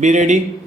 Be ready.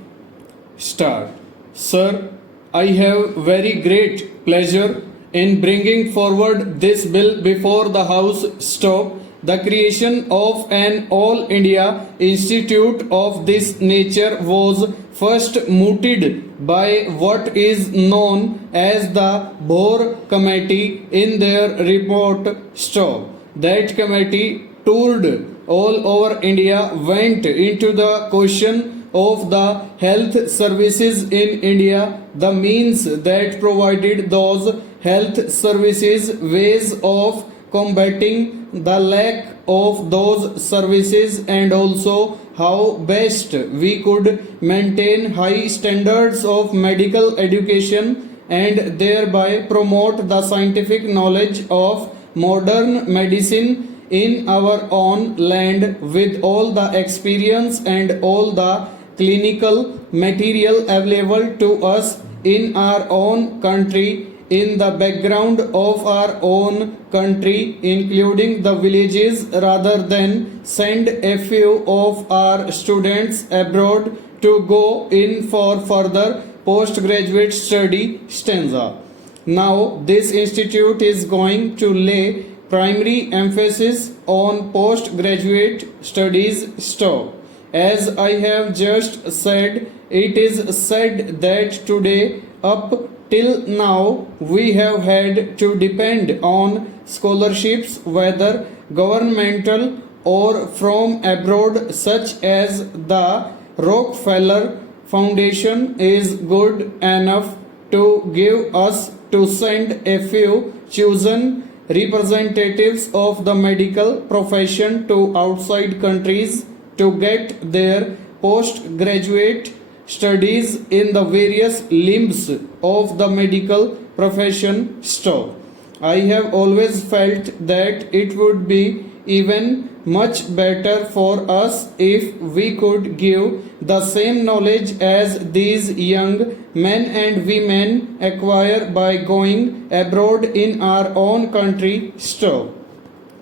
Start. Sir, I have very great pleasure in bringing forward this bill before the House. Stop. The creation of an All India Institute of this nature was first mooted by what is known as the Bohr Committee in their report. Stop. That committee toured all over India, went into the question of the health services in India, the means that provided those health services, ways of combating the lack of those services, and also how best we could maintain high standards of medical education and thereby promote the scientific knowledge of modern medicine in our own land with all the experience and all the clinical material available to us in our own country, in the background of our own country, including the villages, rather than send a few of our students abroad to go in for further postgraduate study. Stanza. Now, this institute is going to lay primary emphasis on postgraduate studies. Stop. As I have just said, it is said that today, up till now, we have had to depend on scholarships, whether governmental or from abroad, such as the Rockefeller Foundation is good enough to give us to send a few chosen representatives of the medical profession to outside countries to get their postgraduate studies in the various limbs of the medical profession. Stop. I have always felt that it would be even much better for us if we could give the same knowledge as these young men and women acquire by going abroad in our own country. Stop.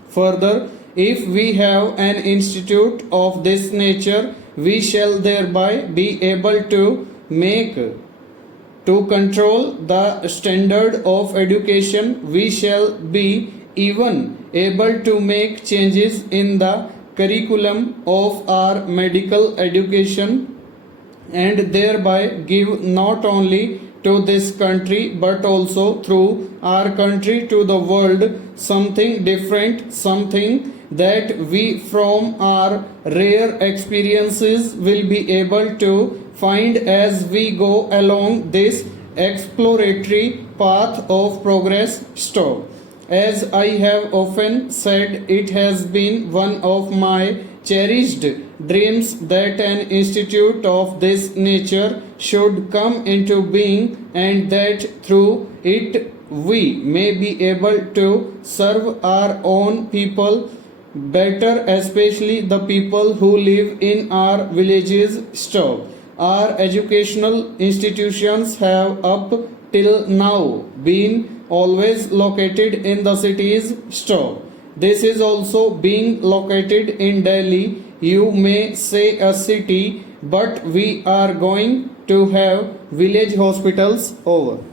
Further, if we have an institute of this nature, we shall thereby be able to control the standard of education. We shall be even able to make changes in the curriculum of our medical education and thereby give not only to this country but also through our country to the world something different, something that we from our rare experiences will be able to find as we go along this exploratory path of progress. Stop. As I have often said, it has been one of my cherished dreams that an institute of this nature should come into being and that through it we may be able to serve our own people better, especially the people who live in our villages. Stop. Our educational institutions have up till now been always located in the cities. Stop. This is also being located in Delhi. You may say a city, but we are going to have village hospitals. Over.